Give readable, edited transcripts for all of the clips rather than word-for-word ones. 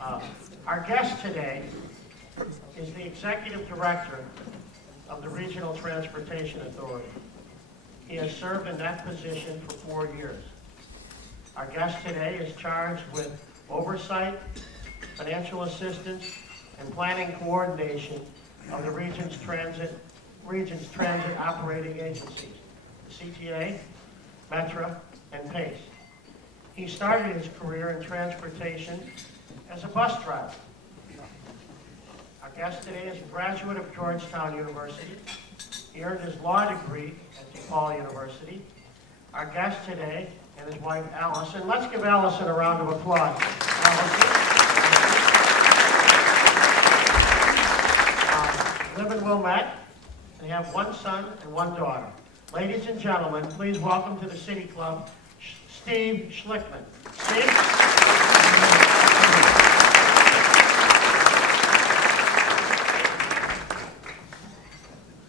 Uh, our guest today is the Executive Director of the Regional Transportation Authority. He has served in that position for 4 years. Our guest today is charged with oversight, financial assistance, and planning coordination of the region's transit operating agencies, the CTA, Metra, and PACE. He started his career in transportation as a bus driver. Our guest today is a graduate of Georgetown University. He earned his law degree at DePaul University. Our guest today and his wife, Allison. Let's give Allison a round of applause. Live in Wilmette. They have one son and one daughter. Ladies and gentlemen, please welcome to the City Club, Steve Schlickman. Steve?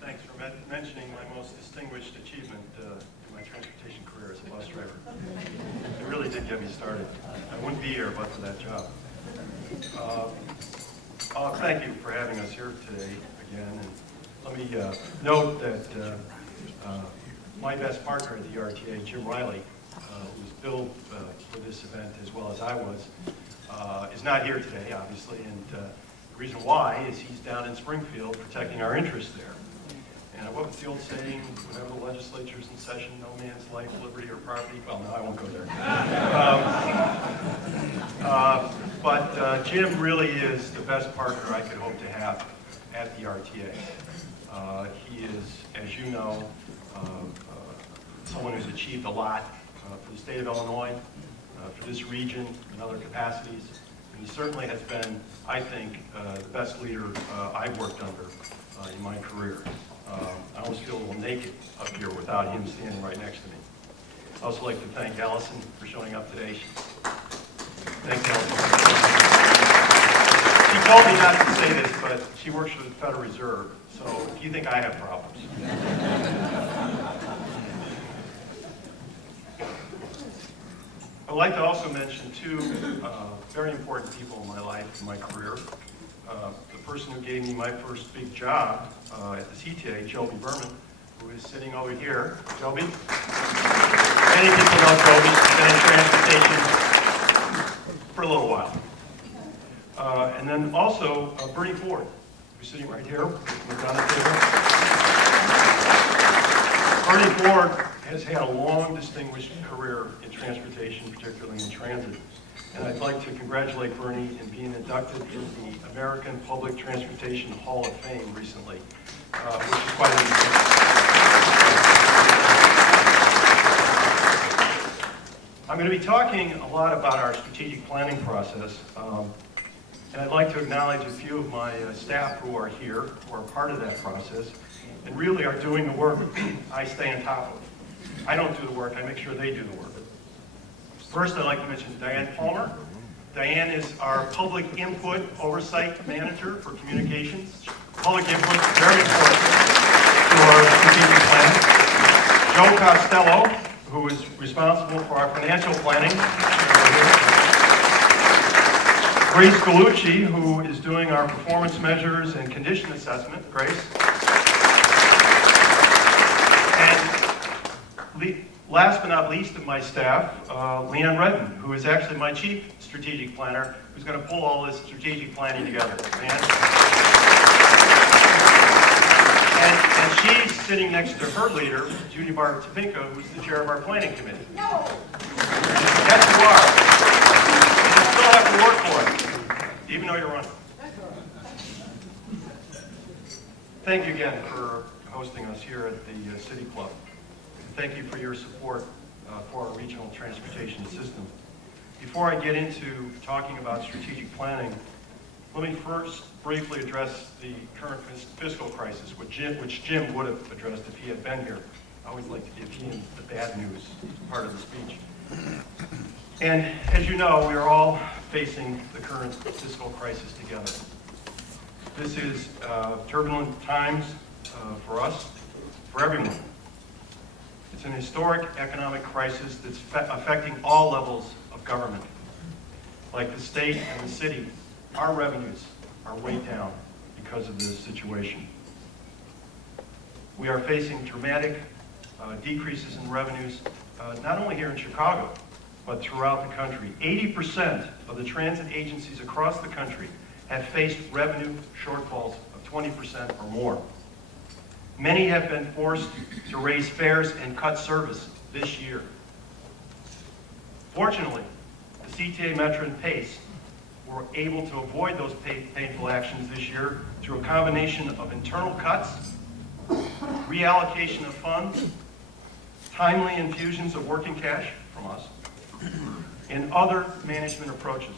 Thanks for mentioning my most distinguished achievement in my transportation career as a bus driver. It really did get me started. I wouldn't be here but for that job. Thank you for having us here today again. And let me note that my best partner at the RTA, Jim Riley, who was billed for this event as well as I was, is not here today, obviously. And the reason why is he's down in Springfield protecting our interests there. And what was the old saying, whenever the legislature's in session, no man's life, liberty, or property? Well, no, I won't go there. But Jim really is the best partner I could hope to have at the RTA. He is, as you know, someone who's achieved a lot for the state of Illinois, for this region, in other capacities. And he certainly has been, I think, the best leader I've worked under in my career. I almost feel a little naked up here without him standing right next to me. I'd also like to thank Allison for showing up today. Thanks, Allison. She told me not to say this, but she works for the Federal Reserve, so if you think I have problems. I'd like to also mention two very important people in my life, in my career. The person who gave me my first big job at the CTA, Joby Berman, who is sitting over here. Joby? Many people know Joby. She's been in transportation for a little while. And then also Bernie Ford, who's sitting right here. Look down the table. Bernie Ford has had a long, distinguished career in transportation, particularly in transit. And I'd like to congratulate Bernie in being inducted into the American Public Transportation Hall of Fame recently, which is quite an achievement. I'm going to be talking a lot about our strategic planning process, and I'd like to acknowledge a few of my staff who are here, who are part of that process, and really are doing the work I stay on top of. I don't do the work, I make sure they do the work. First, I'd like to mention Diane Palmer. Diane is our public input oversight manager for communications. Public input is very important to our strategic plan. Joe Costello, who is responsible for our financial planning. Grace Galucci, who is doing our performance measures and condition assessment. Grace. And last but not least of my staff, Leanne Redden, who is actually my chief strategic planner, who's going to pull all this strategic planning together. And she's sitting next to her leader, Judy Barber Topinka, who's the chair of our planning committee. No. Yes, you are. You still have to work for it, even though you're running. Thank you again for hosting us here at the City Club. Thank you for your support for our regional transportation system. Before I get into talking about strategic planning, let me first briefly address the current fiscal crisis, which Jim would have addressed if he had been here. I always like to give him the bad news part of the speech. And as you know, we are all facing the current fiscal crisis together. This is turbulent times for us, for everyone. It's an historic economic crisis that's affecting all levels of government. Like the state and the city, our revenues are way down because of this situation. We are facing dramatic decreases in revenues, not only here in Chicago, but throughout the country. 80% of the transit agencies across the country have faced revenue shortfalls of 20% or more. Many have been forced to raise fares and cut service this year. Fortunately, the CTA, Metro, and PACE were able to avoid those painful actions this year through a combination of internal cuts, reallocation of funds, timely infusions of working cash from us, and other management approaches.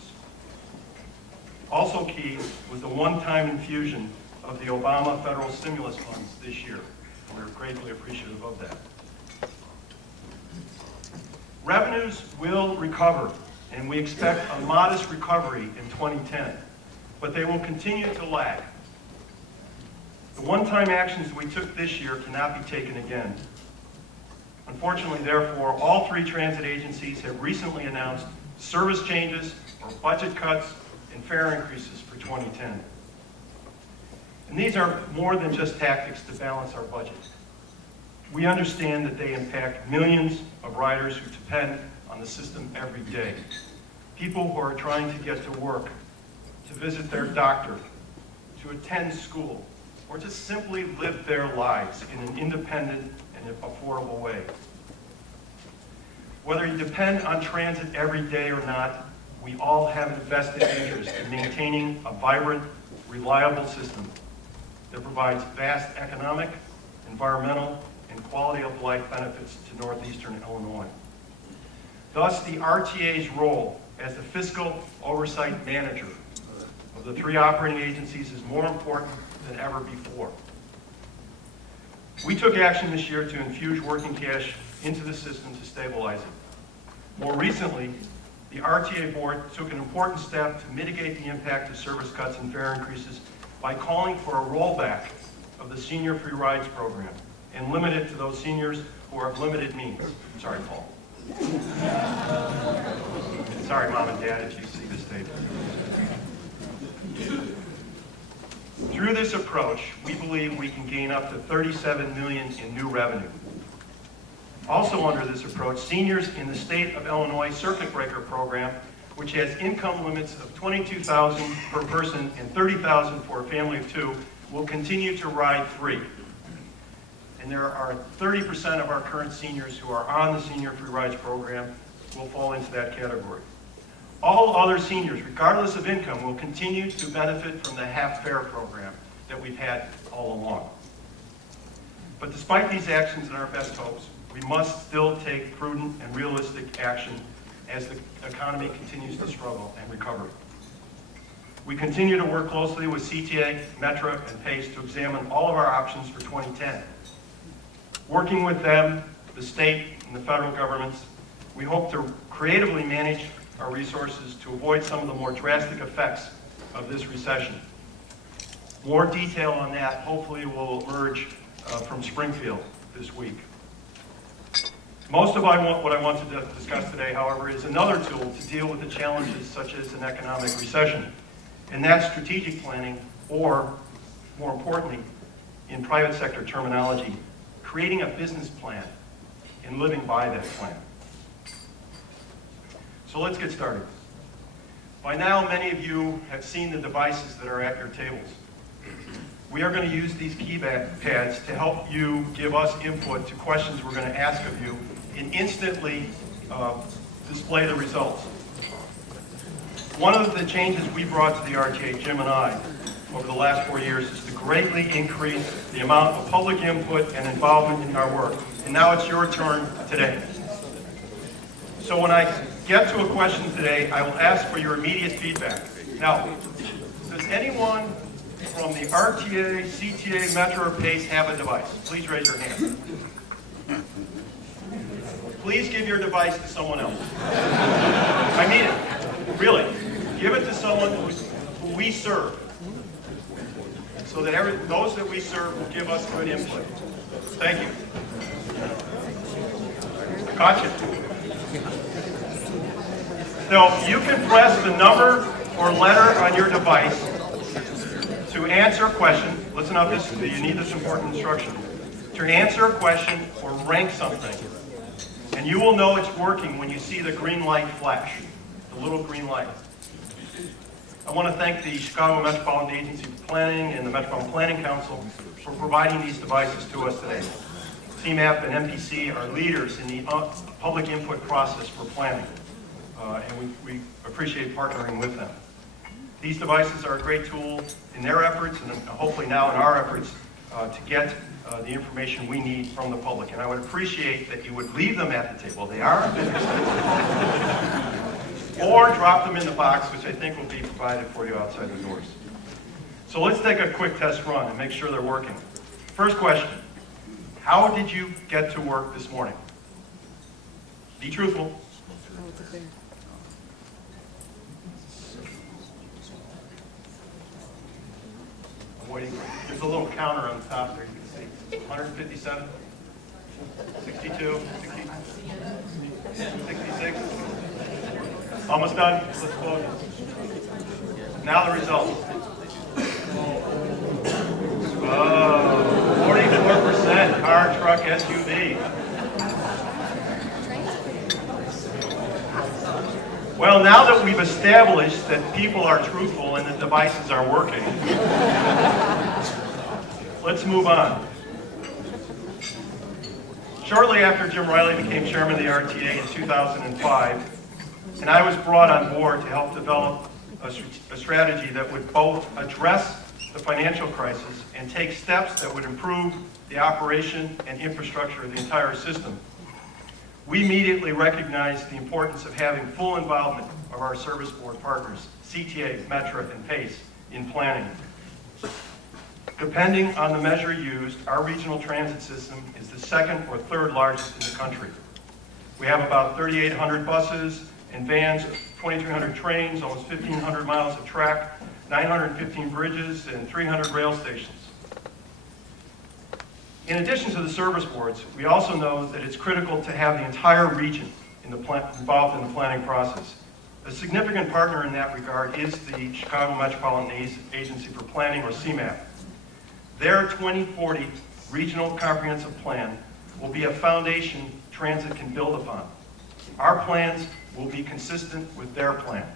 Also key was the one-time infusion of the Obama federal stimulus funds this year. We're gratefully appreciative of that. Revenues will recover, and we expect a modest recovery in 2010, but they will continue to lag. The one-time actions we took this year cannot be taken again. Unfortunately, therefore, all three transit agencies have recently announced service changes or budget cuts and fare increases for 2010. And these are more than just tactics to balance our budget. We understand that they impact millions of riders who depend on the system every day. People who are trying to get to work, to visit their doctor, to attend school, or to simply live their lives in an independent and affordable way. Whether you depend on transit every day or not, we all have a vested interest in maintaining a vibrant, reliable system that provides vast economic, environmental, and quality of life benefits to northeastern Illinois. Thus, the RTA's role as the fiscal oversight manager of the three operating agencies is more important than ever before. We took action this year to infuse working cash into the system to stabilize it. More recently, the RTA board took an important step to mitigate the impact of service cuts and fare increases by calling for a rollback of the senior free rides program and limit it to those seniors who are of limited means. Sorry, Paul. Sorry, Mom and Dad, if you see this tape. Through this approach, we believe we can gain up to $37 million in new revenue. Also under this approach, seniors in the state of Illinois circuit breaker program, which has income limits of $22,000 per person and $30,000 for a family of two, will continue to ride free. And there are 30% of our current seniors who are on the Senior Free Rides program will fall into that category. All other seniors, regardless of income, will continue to benefit from the half fare program that we've had all along. But despite these actions and our best hopes, we must still take prudent and realistic action as the economy continues to struggle and recover. We continue to work closely with CTA, Metro, and PACE to examine all of our options for 2010. Working with them, the state and the federal governments, we hope to creatively manage our resources to avoid some of the more drastic effects of this recession. More detail on that hopefully will emerge from Springfield this week. Most of what I want to discuss today, however, is another tool to deal with the challenges such as an economic recession, and that's strategic planning, or more importantly, in private sector terminology, creating a business plan and living by that plan. So let's get started. By now, many of you have seen the devices that are at your tables. We are going to use these keypad pads to help you give us input to questions we're going to ask of you and instantly display the results. One of the changes we brought to the RTA, Jim and I, over the last 4 years is to greatly increase the amount of public input and involvement in our work. And now it's your turn today. So when I get to a question today, I will ask for your immediate feedback. Now, does anyone from the RTA, CTA, Metro, or PACE have a device? Please raise your hand. Please give your device to someone else. I mean it. Really. Give it to someone who we serve, so that those that we serve will give us good input. Thank you. Gotcha. So you can press the number or letter on your device to answer a question. Listen up, you need this important instruction. To answer a question or rank something. And you will know it's working when you see the green light flash, the little green light. I want to thank the Chicago Metropolitan Agency for Planning and the Metropolitan Planning Council for providing these devices to us today. CMAP and MPC are leaders in the public input process for planning, and we appreciate partnering with them. These devices are a great tool in their efforts, and hopefully now in our efforts, to get the information we need from the public. And I would appreciate that you would leave them at the table. They are a visitor center. Or drop them in the box, which I think will be provided for you outside the doors. So let's take a quick test run and make sure they're working. First question, how did you get to work this morning? Be truthful. There's a little counter on the top there, you can see. 157, 62, 66. Almost done. Let's close it. Now the results. 44% car, truck, SUV. Well, now that we've established that people are truthful and the devices are working, let's move on. Shortly after Jim Riley became chairman of the RTA in 2005, and I was brought on board to help develop a strategy that would both address the financial crisis and take steps that would improve the operation and infrastructure of the entire system. We immediately recognized the importance of having full involvement of our service board partners, CTA, Metra, and PACE, in planning. Depending on the measure used, our regional transit system is the second or third largest in the country. We have about 3,800 buses and vans, 2,300 trains, almost 1,500 miles of track, 915 bridges, and 300 rail stations. In addition to the service boards, we also know that it's critical to have the entire region involved in the planning process. A significant partner in that regard is the Chicago Metropolitan Agency for Planning, or CMAP. Their 2040 Regional Comprehensive Plan will be a foundation transit can build upon. Our plans will be consistent with their plan.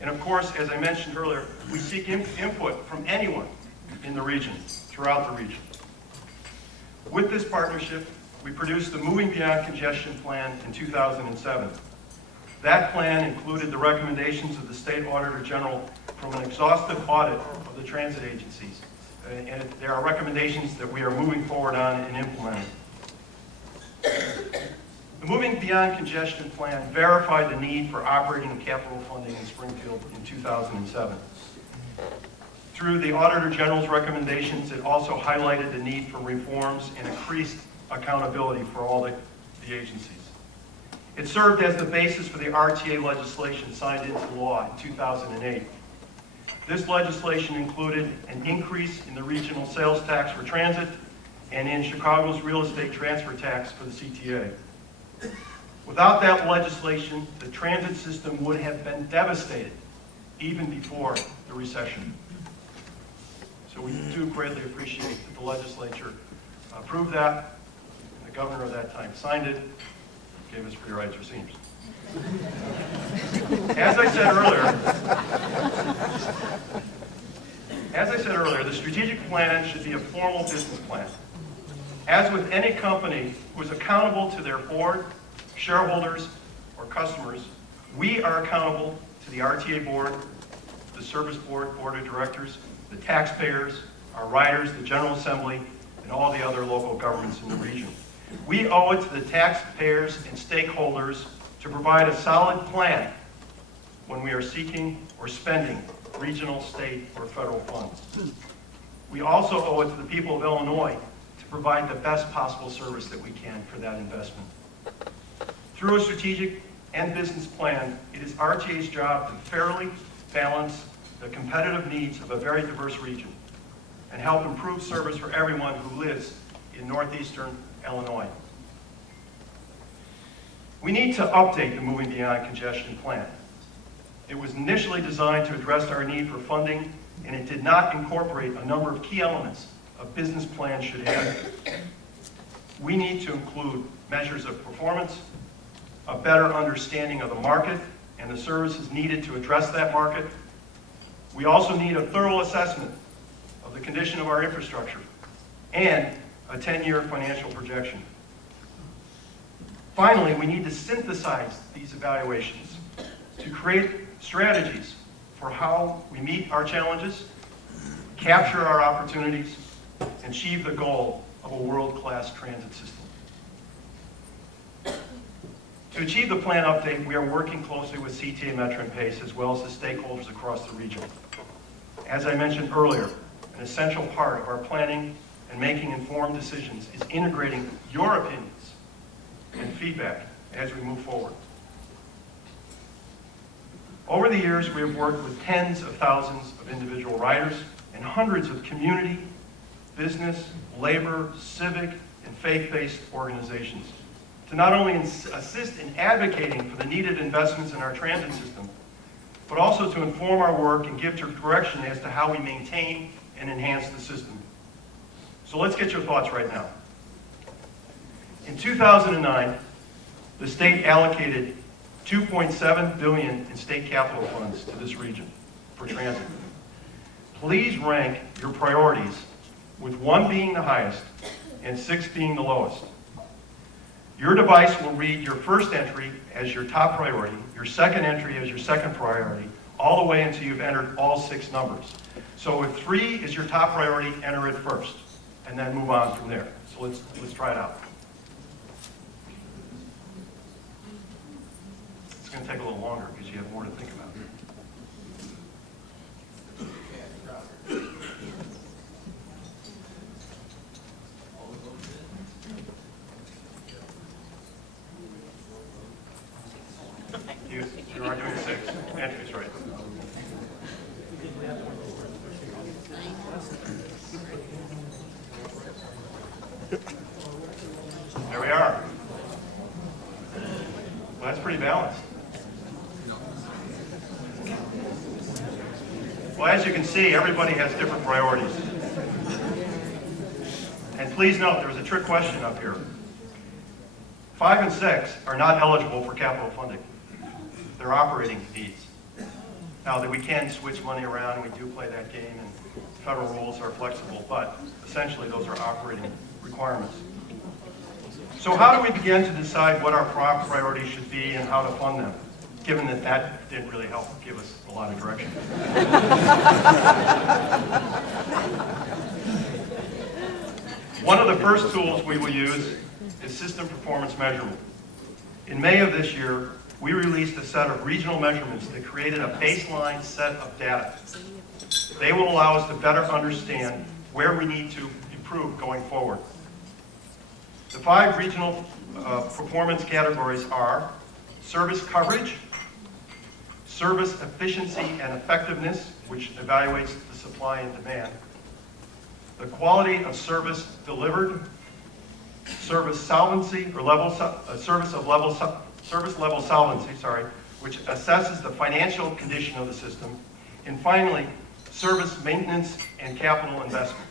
And of course, as I mentioned earlier, we seek input from anyone in the region, throughout the region. With this partnership, we produced the Moving Beyond Congestion Plan in 2007. That plan included the recommendations of the State Auditor General from an exhaustive audit of the transit agencies. And there are recommendations that we are moving forward on and implementing. The Moving Beyond Congestion Plan verified the need for operating and capital funding in Springfield in 2007. Through the Auditor General's recommendations, it also highlighted the need for reforms and increased accountability for all the agencies. It served as the basis for the RTA legislation signed into law in 2008. This legislation included an increase in the regional sales tax for transit and in Chicago's real estate transfer tax for the CTA. Without that legislation, the transit system would have been devastated even before the recession. So we do greatly appreciate that the legislature approved that, and the governor of that time signed it, gave us free rides for seniors. As I said earlier, the strategic plan should be a formal business plan. As with any company who is accountable to their board, shareholders, or customers, we are accountable to the RTA board, the service board, board of directors, the taxpayers, our riders, the General Assembly, and all the other local governments in the region. We owe it to the taxpayers and stakeholders to provide a solid plan when we are seeking or spending regional, state, or federal funds. We also owe it to the people of Illinois to provide the best possible service that we can for that investment. Through a strategic and business plan, it is RTA's job to fairly balance the competitive needs of a very diverse region and help improve service for everyone who lives in northeastern Illinois. We need to update the Moving Beyond Congestion Plan. It was initially designed to address our need for funding, and it did not incorporate a number of key elements a business plan should have. We need to include measures of performance, a better understanding of the market and the services needed to address that market. We also need a thorough assessment of the condition of our infrastructure and a 10-year financial projection. Finally, we need to synthesize these evaluations to create strategies for how we meet our challenges, capture our opportunities, and achieve the goal of a world-class transit system. To achieve the plan update, we are working closely with CTA, Metro, and PACE, as well as the stakeholders across the region. As I mentioned earlier, an essential part of our planning and making informed decisions is integrating your opinions and feedback as we move forward. Over the years, we have worked with tens of thousands of individual riders and hundreds of community, business, labor, civic, and faith-based organizations to not only assist in advocating for the needed investments in our transit system, but also to inform our work and give direction as to how we maintain and enhance the system. So let's get your thoughts right now. In 2009, the state allocated $2.7 billion in state capital funds to this region for transit. Please rank your priorities, with 1 being the highest and 6 being the lowest. Your device will read your first entry as your top priority, your second entry as your second priority, all the way until you've entered all 6 numbers. So if 3 is your top priority, enter it first, and then move on from there. So let's try it out. It's going to take a little longer because you have more to think about. You are doing 6. Entry's right. There we are. Well, that's pretty balanced. Well, as you can see, everybody has different priorities. And please note, there was a trick question up here. 5 and 6 are not eligible for capital funding. They're operating needs. Now, that we can switch money around, and we do play that game, and federal rules are flexible, but essentially those are operating requirements. So how do we begin to decide what our priorities should be and how to fund them, given that that didn't really help give us a lot of direction? One of the first tools we will use is system performance measurement. In May of this year, we released a set of regional measurements that created a baseline set of data. They will allow us to better understand where we need to improve going forward. The 5 regional performance categories are service coverage, service efficiency and effectiveness, which evaluates the supply and demand, the quality of service delivered, service solvency or service level solvency, which assesses the financial condition of the system, and finally, service maintenance and capital investment.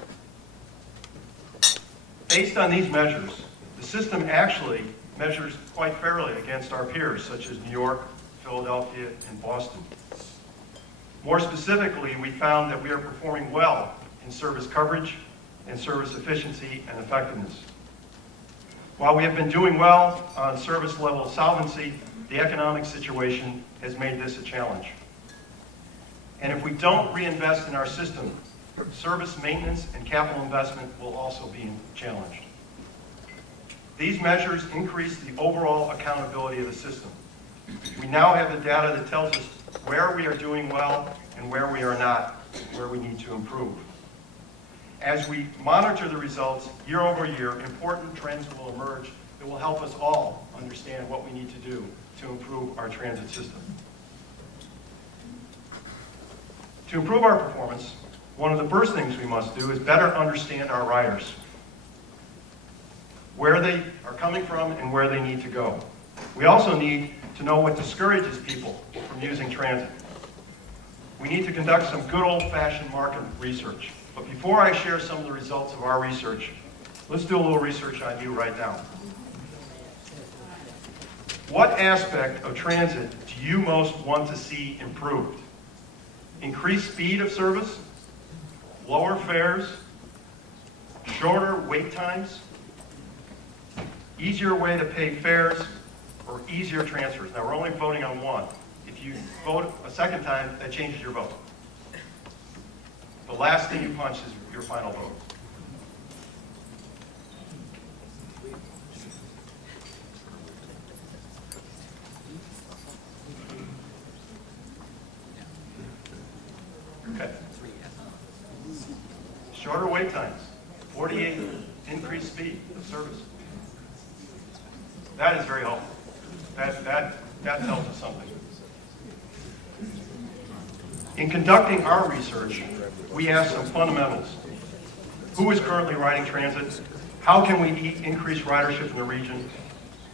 Based on these measures, the system actually measures quite fairly against our peers, such as New York, Philadelphia, and Boston. More specifically, we found that we are performing well in service coverage and service efficiency and effectiveness. While we have been doing well on service level solvency, the economic situation has made this a challenge. And if we don't reinvest in our system, service maintenance and capital investment will also be challenged. These measures increase the overall accountability of the system. We now have the data that tells us where we are doing well and where we are not, where we need to improve. As we monitor the results year over year, important trends will emerge that will help us all understand what we need to do to improve our transit system. To improve our performance, one of the first things we must do is better understand our riders, where they are coming from and where they need to go. We also need to know what discourages people from using transit. We need to conduct some good old-fashioned market research. But before I share some of the results of our research, let's do a little research on you right now. What aspect of transit do you most want to see improved? Increased speed of service? Lower fares? Shorter wait times? Easier way to pay fares? Or easier transfers? Now, we're only voting on one. If you vote a second time, that changes your vote. The last thing you punch is your final vote. Okay. Shorter wait times, 48 increased speed of service. That is very helpful. That tells us something. In conducting our research, we asked some fundamentals. Who is currently riding transit? How can we increase ridership in the region?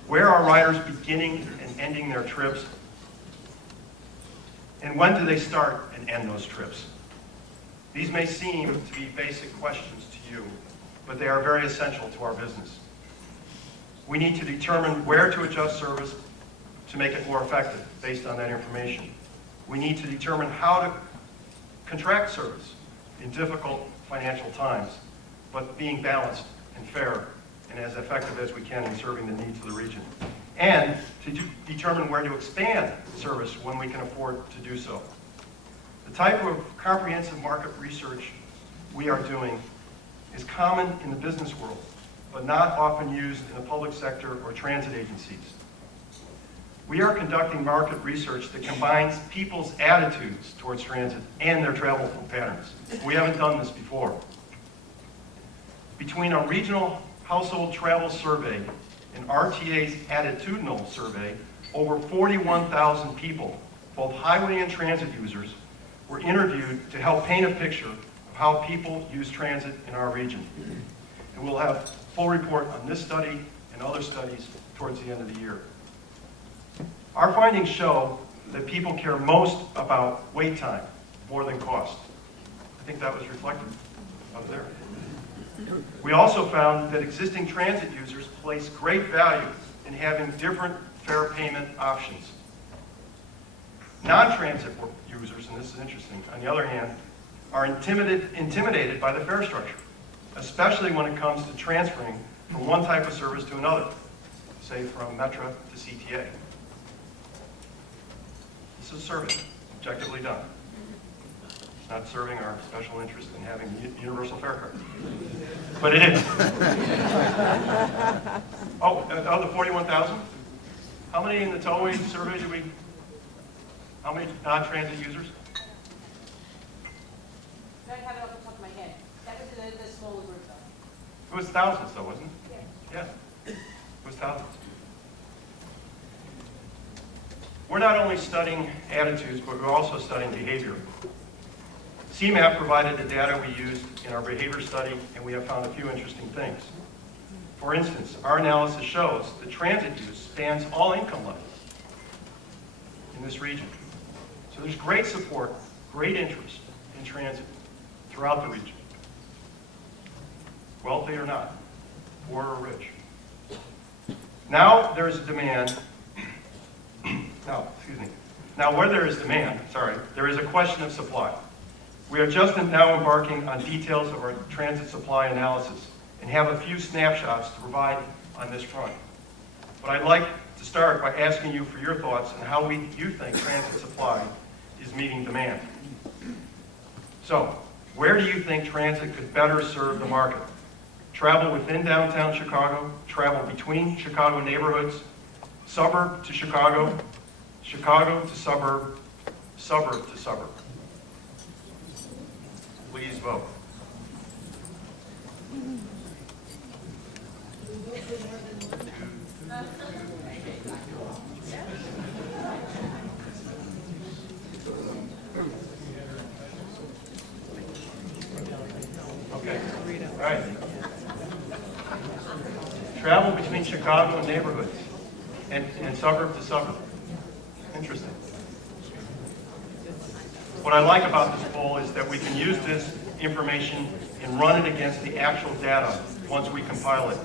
Where are riders beginning and ending their trips? And when do they start and end those trips? These may seem to be basic questions to you, but they are very essential to our business. We need to determine where to adjust service to make it more effective based on that information. We need to determine how to contract service in difficult financial times, but being balanced and fair and as effective as we can in serving the needs of the region. And to determine where to expand service when we can afford to do so. The type of comprehensive market research we are doing is common in the business world, but not often used in the public sector or transit agencies. We are conducting market research that combines people's attitudes towards transit and their travel patterns. We haven't done this before. Between a regional household travel survey and RTA's attitudinal survey, over 41,000 people, both highway and transit users, were interviewed to help paint a picture of how people use transit in our region. And we'll have a full report on this study and other studies towards the end of the year. Our findings show that people care most about wait time more than cost. I think that was reflected up there. We also found that existing transit users place great value in having different fare payment options. Non-transit users, and this is interesting, on the other hand, are intimidated by the fare structure, especially when it comes to transferring from one type of service to another, say from Metra to CTA. This is a survey, objectively done. It's not serving our special interest in having universal fare cards, but it is. Oh, of the 41,000, how many in the tollway survey did we? How many non-transit users? I don't have it off the top of my head. That was the smaller group though. It was thousands though, wasn't it? Yeah. It was thousands. We're not only studying attitudes, but we're also studying behavior. CMAP provided the data we used in our behavior study, and we have found a few interesting things. For instance, our analysis shows that transit use spans all income levels in this region. So there's great support, great interest in transit throughout the region. Wealthy or not, poor or rich. Now there is a demand, Now where there is demand, there is a question of supply. We are just now embarking on details of our transit supply analysis and have a few snapshots to provide on this front. But I'd like to start by asking you for your thoughts on how you think transit supply is meeting demand. So, where do you think transit could better serve the market? Travel within downtown Chicago, travel between Chicago neighborhoods, suburb to Chicago, Chicago to suburb, suburb to suburb. Please vote. Okay, all right. Travel between Chicago and neighborhoods and suburb to suburb. Interesting. What I like about this poll is that we can use this information and run it against the actual data once we compile it.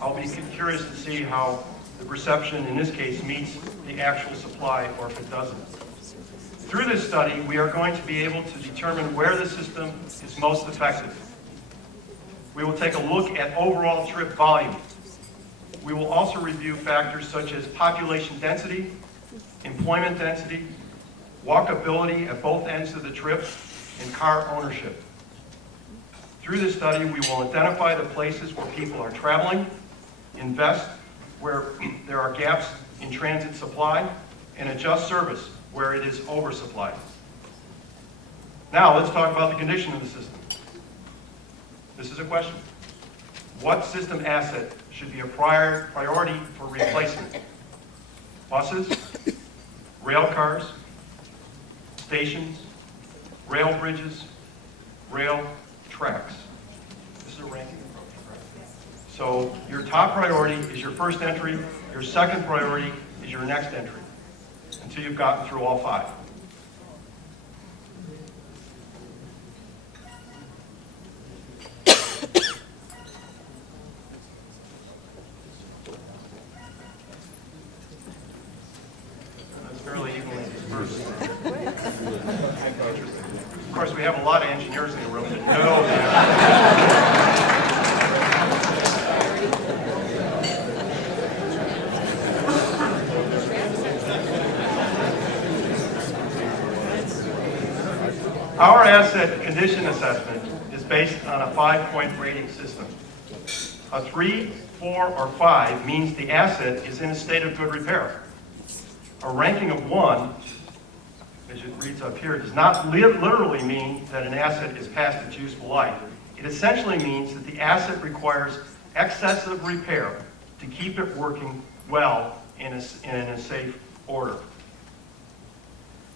I'll be curious to see how the perception in this case meets the actual supply or if it doesn't. Through this study, we are going to be able to determine where the system is most effective. We will take a look at overall trip volume. We will also review factors such as population density, employment density, walkability at both ends of the trip, and car ownership. Through this study, we will identify the places where people are traveling, invest where there are gaps in transit supply, and adjust service where it is oversupplied. Now, let's talk about the condition of the system. This is a question. What system asset should be a priority for replacement? Buses, rail cars, stations, rail bridges, rail tracks. This is a ranking approach, correct? So your top priority is your first entry, your second priority is your next entry, until you've gotten through all 5. That's fairly evenly dispersed. Of course, we have a lot of engineers in the room that know that. Our asset condition assessment is based on a 5-point rating system. A 3, 4, or 5 means the asset is in a state of good repair. A ranking of 1, as it reads up here, does not literally mean that an asset is past its useful life. It essentially means that the asset requires excessive repair to keep it working well in a safe order.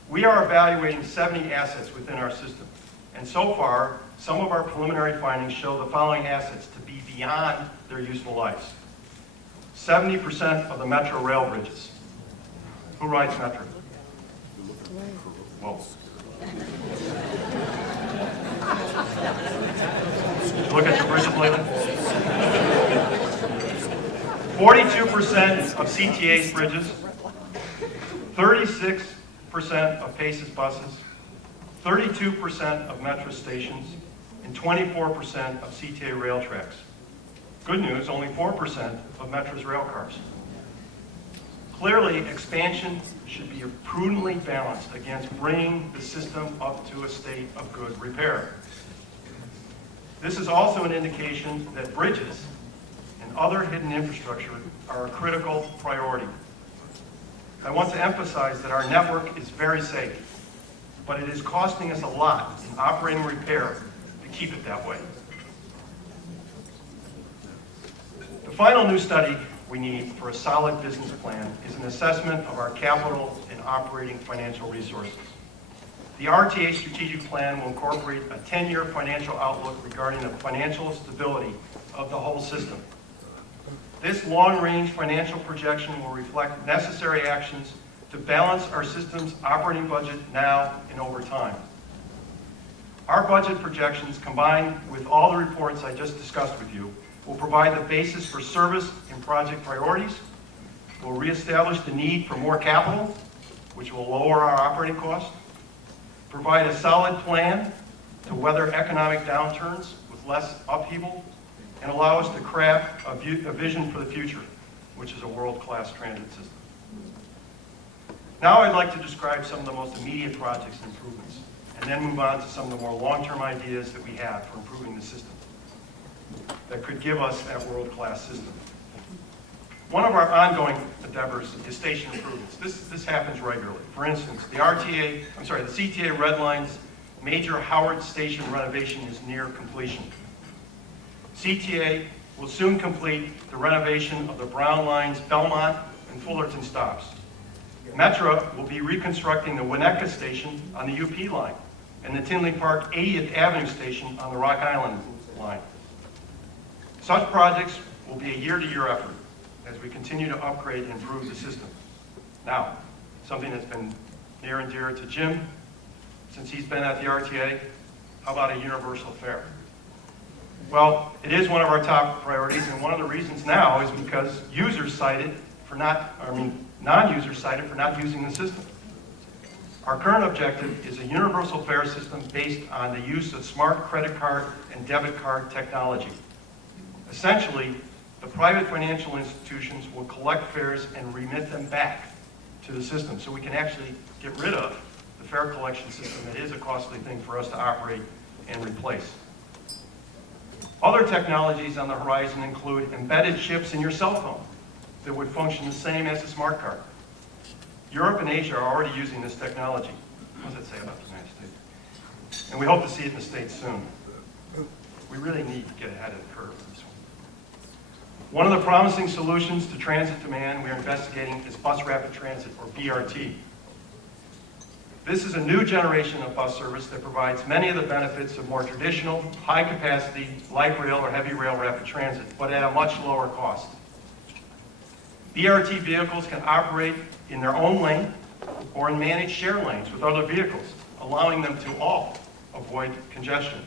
We are evaluating 70 assets within our system, and so far, some of our preliminary findings show the following assets to be beyond their useful lives. 70% of the Metro rail bridges. Who rides Metro? Whoa. Did you look at the bridges lately? 42% of CTA's bridges, 36% of PACE's buses, 32% of Metro stations, and 24% of CTA rail tracks. Good news, only 4% of Metro's rail cars. Clearly, expansion should be prudently balanced against bringing the system up to a state of good repair. This is also an indication that bridges and other hidden infrastructure are a critical priority. I want to emphasize that our network is very safe, but it is costing us a lot in operating repair to keep it that way. The final new study we need for a solid business plan is an assessment of our capital and operating financial resources. The RTA strategic plan will incorporate a 10-year financial outlook regarding the financial stability of the whole system. This long-range financial projection will reflect necessary actions to balance our system's operating budget now and over time. Our budget projections, combined with all the reports I just discussed with you, will provide the basis for service and project priorities, will reestablish the need for more capital, which will lower our operating costs, provide a solid plan to weather economic downturns with less upheaval, and allow us to craft a vision for the future, which is a world-class transit system. Now I'd like to describe some of the most immediate projects and improvements, and then move on to some of the more long-term ideas that we have for improving the system that could give us that world-class system. One of our ongoing endeavors is station improvements. This happens regularly. For instance, the CTA Red Line's major Howard Station renovation is near completion. CTA will soon complete the renovation of the Brown Line's Belmont and Fullerton stops. Metra will be reconstructing the Winnetka station on the UP line and the Tinley Park 80th Avenue station on the Rock Island line. Such projects will be a year-to-year effort as we continue to upgrade and improve the system. Now, something that's been near and dear to Jim, since he's been at the RTA? How about a universal fare? Well, it is one of our top priorities, and one of the reasons now is because non-users cited for not using the system. Our current objective is a universal fare system based on the use of smart credit card and debit card technology. Essentially, the private financial institutions will collect fares and remit them back to the system, so we can actually get rid of the fare collection system that is a costly thing for us to operate and replace. Other technologies on the horizon include embedded chips in your cell phone that would function the same as a smart card. Europe and Asia are already using this technology. What does that say about the United States? And we hope to see it in the States soon. We really need to get ahead of the curve on this one. One of the promising solutions to transit demand we are investigating is bus rapid transit, or BRT. This is a new generation of bus service that provides many of the benefits of more traditional, high-capacity, light rail or heavy rail rapid transit, but at a much lower cost. BRT vehicles can operate in their own lane or in managed share lanes with other vehicles, allowing them to all avoid congestion.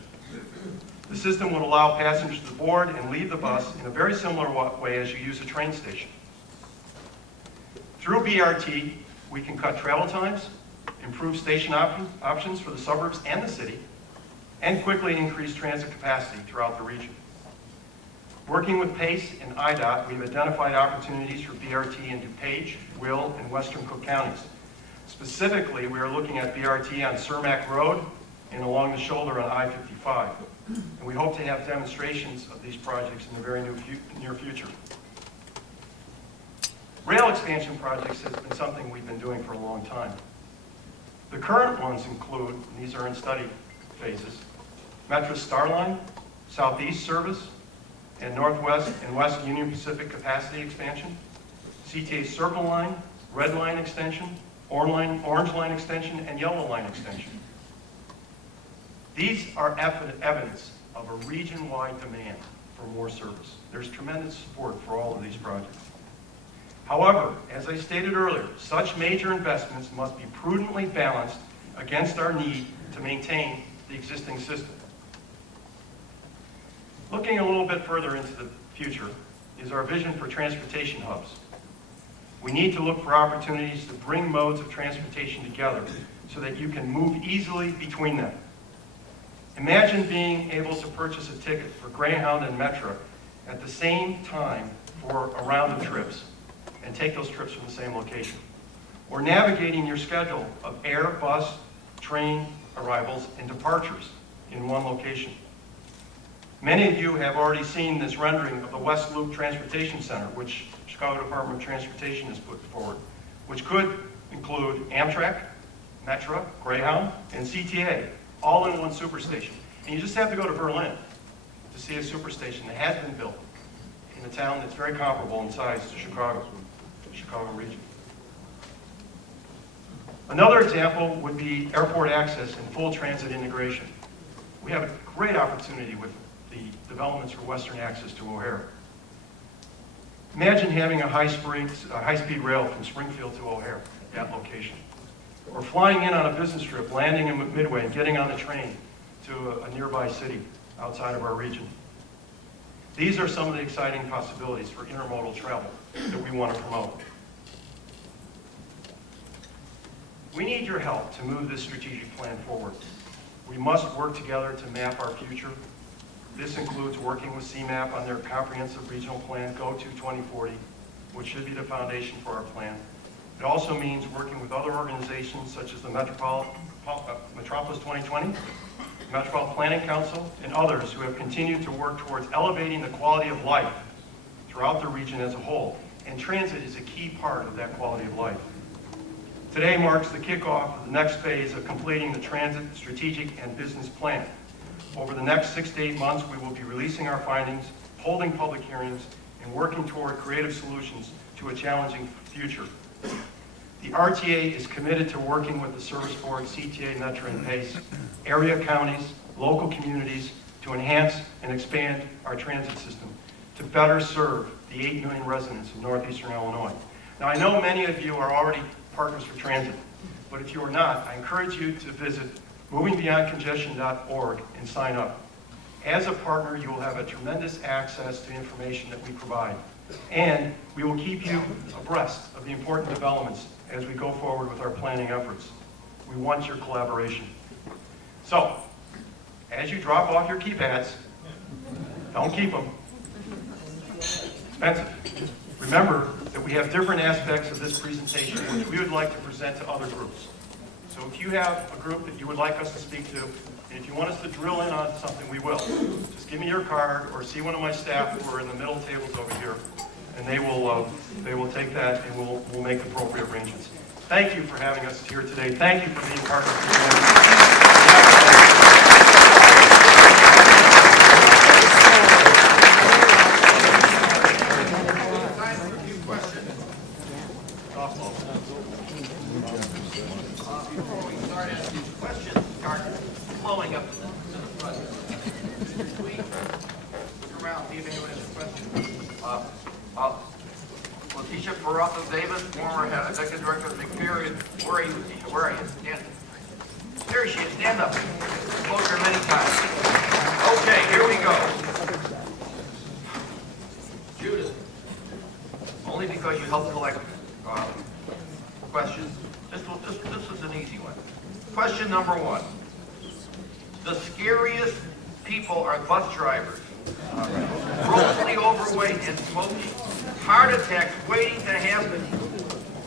The system would allow passengers to board and leave the bus in a very similar way as you use a train station. Through BRT, we can cut travel times, improve station options for the suburbs and the city, and quickly increase transit capacity throughout the region. Working with PACE and IDOT, we've identified opportunities for BRT in DuPage, Will, and Western Cook counties. Specifically, we are looking at BRT on Cermak Road and along the shoulder on I-55. And we hope to have demonstrations of these projects in the very near future. Rail expansion projects has been something we've been doing for a long time. The current ones include, and these are in study phases, Metra Starline, Southeast Service, and Northwest and West Union Pacific capacity expansion, CTA Circle Line, Red Line extension, Orange Line extension, and Yellow Line extension. These are evidence of a region-wide demand for more service. There's tremendous support for all of these projects. However, as I stated earlier, such major investments must be prudently balanced against our need to maintain the existing system. Looking a little bit further into the future is our vision for transportation hubs. We need to look for opportunities to bring modes of transportation together so that you can move easily between them. Imagine being able to purchase a ticket for Greyhound and Metra at the same time for a round of trips and take those trips from the same location. Or navigating your schedule of air, bus, train arrivals and departures in one location. Many of you have already seen this rendering of the West Loop Transportation Center, which Chicago Department of Transportation has put forward, which could include Amtrak, Metra, Greyhound, and CTA, all in one superstation. And you just have to go to Berlin to see a superstation that has been built in a town that's very comparable in size to Chicago, the Chicago region. Another example would be airport access and full transit integration. We have a great opportunity with the developments for Western access to O'Hare. Imagine having a high-speed rail from Springfield to O'Hare, that location. Or flying in on a business trip, landing in Midway, and getting on a train to a nearby city outside of our region. These are some of the exciting possibilities for intermodal travel that we want to promote. We need your help to move this strategic plan forward. We must work together to map our future. This includes working with CMAP on their comprehensive regional plan, Go to 2040, which should be the foundation for our plan. It also means working with other organizations such as the Metropolis 2020, Metropolitan Planning Council, and others who have continued to work towards elevating the quality of life throughout the region as a whole. And transit is a key part of that quality of life. Today marks the kickoff of the next phase of completing the transit strategic and business plan. Over the next 6 to 8 months, we will be releasing our findings, holding public hearings, and working toward creative solutions to a challenging future. The RTA is committed to working with the Service Board, CTA, Metra, and PACE, area counties, local communities to enhance and expand our transit system to better serve the 8 million residents of northeastern Illinois. Now, I know many of you are already partners for transit, but if you are not, I encourage you to visit movingbeyondcongestion.org and sign up. As a partner, you will have a tremendous access to information that we provide. And we will keep you abreast of the important developments as we go forward with our planning efforts. We want your collaboration. So, as you drop off your keypads, don't keep them. Expensive. Remember that we have different aspects of this presentation which we would like to present to other groups. So if you have a group that you would like us to speak to, and if you want us to drill in on something, we will. Just give me your card or see one of my staff who are in the middle tables over here, and they will take that and we'll make appropriate arrangements. Thank you for having us here today. Thank you for being part of the Flowing up to the front. We look around, see if anyone has a question. Letitia Peralta Davis, former executive director of McPherson. Where are you, Letitia? Where are you? Stand. There she is. Stand up. Spoke her many times. Okay, here we go. Judith, only because you helped collect questions. This is an easy one. Question number one. The scariest people are bus drivers. Grossly overweight and smoking. Heart attacks waiting to happen.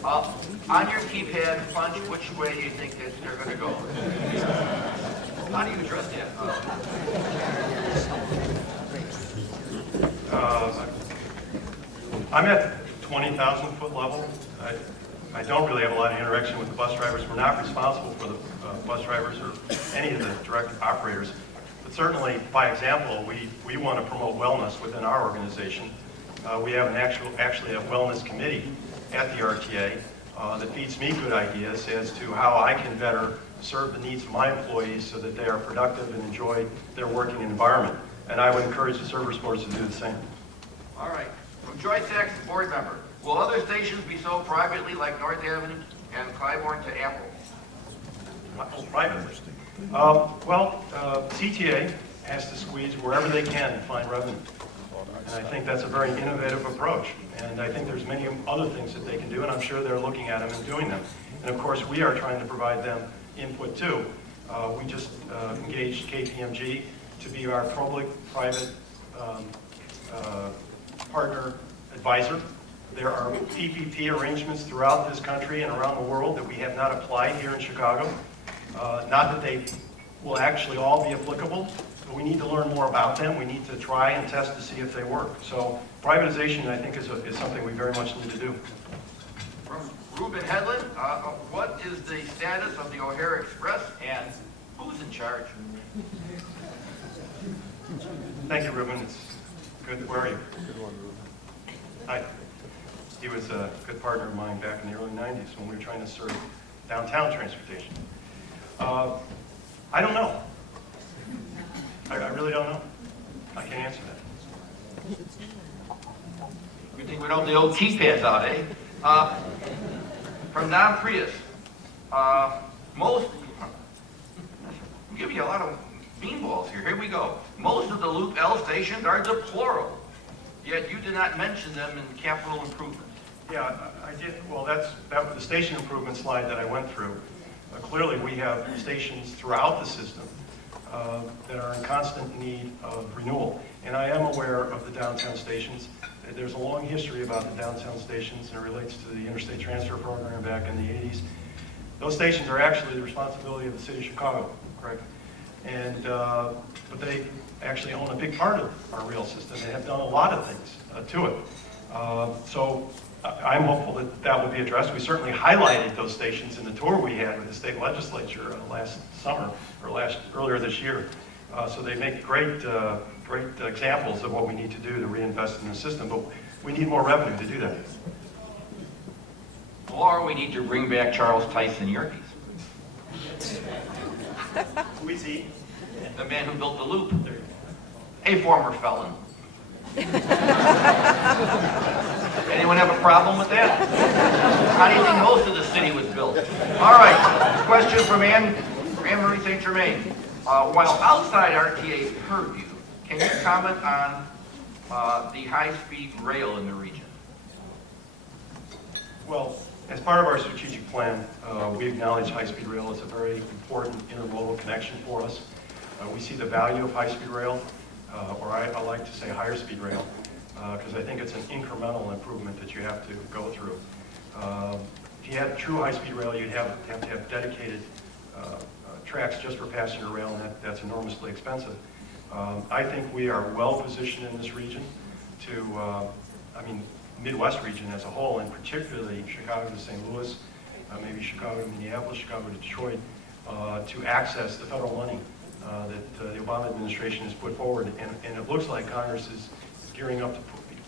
On your keypad, punch which way you think that they're going to go. How do you address that? I'm at the 20,000 foot level. I don't really have a lot of interaction with the bus drivers. We're not responsible for the bus drivers or any of the direct operators. But certainly, by example, we want to promote wellness within our organization. We have actually a wellness committee at the RTA that feeds me good ideas as to how I can better serve the needs of my employees so that they are productive and enjoy their working environment. And I would encourage the service boards to do the same. All right. From Joyce Sachs, board member. Will other stations be sold privately like North Avenue and Clybourne to Apple? Privately? CTA has to squeeze wherever they can to find revenue. And I think that's a very innovative approach. And I think there's many other things that they can do, and I'm sure they're looking at them and doing them. And of course, we are trying to provide them input too. We just engaged KPMG to be our public-private partner advisor. There are PPP arrangements throughout this country and around the world that we have not applied here in Chicago. Not that they will actually all be applicable, but we need to learn more about them. We need to try and test to see if they work. So privatization, I think, is something we very much need to do. From Ruben Hedlund, what is the status of the O'Hare Express and who's in charge? Thank you, Ruben. It's good. Where are you? Hi. He was a good partner of mine back in the early 90s when we were trying to serve downtown transportation. I don't know. I really don't know. I can't answer that. Good thing we don't have the old keypads out, eh? From Don Prius, I'm giving you a lot of beanballs here. Here we go. Most of the Loop L stations are deplorable, yet you did not mention them in capital improvement. Yeah, I did. Well, that was the station improvement slide that I went through. Clearly, we have stations throughout the system that are in constant need of renewal. And I am aware of the downtown stations. There's a long history about the downtown stations, and it relates to the interstate transfer program back in the 80s. Those stations are actually the responsibility of the city of Chicago, correct? And but they actually own a big part of our rail system. They have done a lot of things to it. So I'm hopeful that that will be addressed. We certainly highlighted those stations in the tour we had with the state legislature last summer or earlier this year. So they make great examples of what we need to do to reinvest in the system, but we need more revenue to do that. Or we need to bring back Charles Tyson Yerkes. Who is he? The man who built the loop. A former felon. Anyone have a problem with that? How do you think most of the city was built? All right, question from Ann Anne Marie St. Germain, while outside RTA's purview, can you comment on the high-speed rail in the region? Well, as part of our strategic plan, we acknowledge high-speed rail is a very important intermodal connection for us. We see the value of high-speed rail, or I like to say higher speed rail, because I think it's an incremental improvement that you have to go through. If you had true high-speed rail, you'd have to have dedicated tracks just for passenger rail, and that's enormously expensive. I think we are well positioned in this region to, Midwest region as a whole, and particularly Chicago to St. Louis, maybe Chicago to Minneapolis, Chicago to Detroit, to access the federal money that the Obama administration has put forward. And it looks like Congress is gearing up to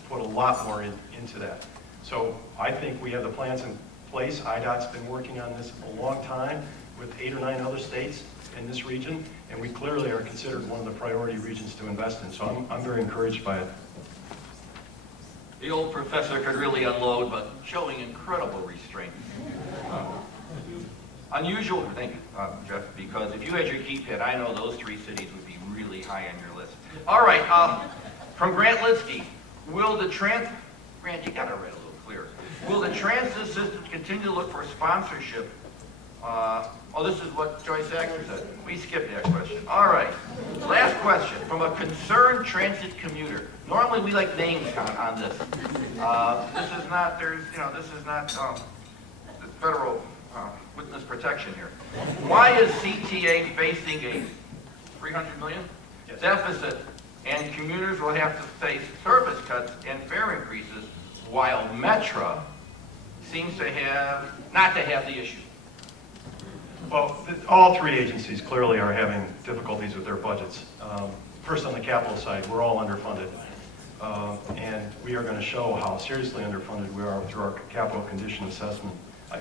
put a lot more into that. So I think we have the plans in place. IDOT's been working on this a long time with 8 or 9 other states in this region, and we clearly are considered one of the priority regions to invest in. So I'm very encouraged by it. The old professor could really unload, but showing incredible restraint. Unusual, thank you, Jeff, because if you had your keypad, I know those 3 cities would be really high on your list. All right, from Grant Lidsky, Grant, you got to write a little clearer. Will the transit system continue to look for sponsorship? This is what Joyce Acker said. We skipped that question. All right, last question. From a concerned transit commuter, normally we like names on this. This is not, this is not the federal witness protection here. Why is CTA facing a $300 million deficit, and commuters will have to face service cuts and fare increases, while Metra seems to not to have the issue? Well, all 3 agencies clearly are having difficulties with their budgets. First, on the capital side, we're all underfunded. And we are going to show how seriously underfunded we are through our capital condition assessment.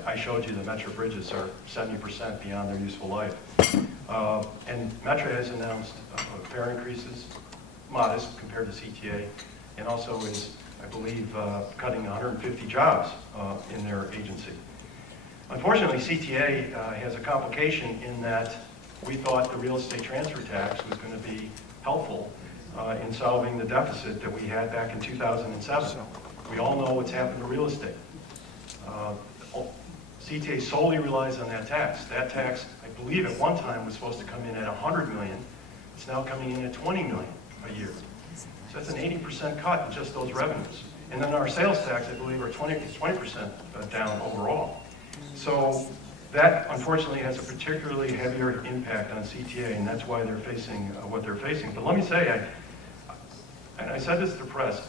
I showed you the Metra bridges are 70% beyond their useful life. And Metra has announced fare increases, modest compared to CTA, and also is, I believe, cutting 150 jobs in their agency. Unfortunately, CTA has a complication in that we thought the real estate transfer tax was going to be helpful in solving the deficit that we had back in 2007. We all know what's happened to real estate. CTA solely relies on that tax. That tax, I believe at one time, was supposed to come in at $100 million. It's now coming in at $20 million a year. So that's an 80% cut in just those revenues. And then our sales tax, I believe, are 20% down overall. So that, unfortunately, has a particularly heavier impact on CTA, and that's why they're facing what they're facing. But let me say, and I said this to the press,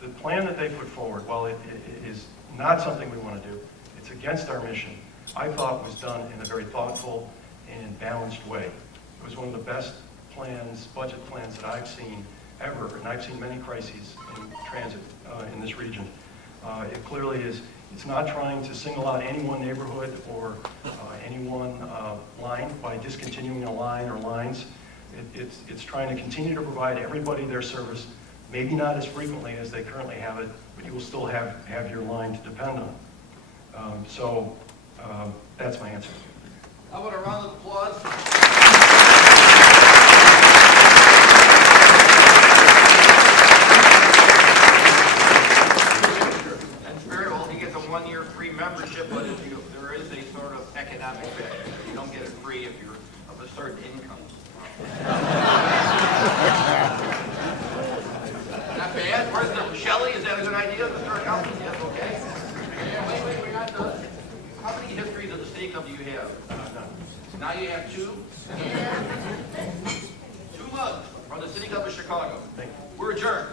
the plan that they put forward, while it is not something we want to do, it's against our mission, I thought was done in a very thoughtful and balanced way. It was one of the best plans, budget plans that I've seen ever, and I've seen many crises in transit in this region. It clearly is. It's not trying to single out any one neighborhood or any one line by discontinuing a line or lines. It's trying to continue to provide everybody their service, maybe not as frequently as they currently have it, but you will still have your line to depend on. That's my answer. How about a round of applause? One-year free membership, but there is a sort of economic value. You don't get it free if you're of a certain income. Not bad. Where's the Shelley? Is that a good idea, Mr. Accountant? Yes, okay. Wait, we're not done. How many histories of the city club do you have? Now you have 2. 2 mugs from the City Club of Chicago. We're adjourned.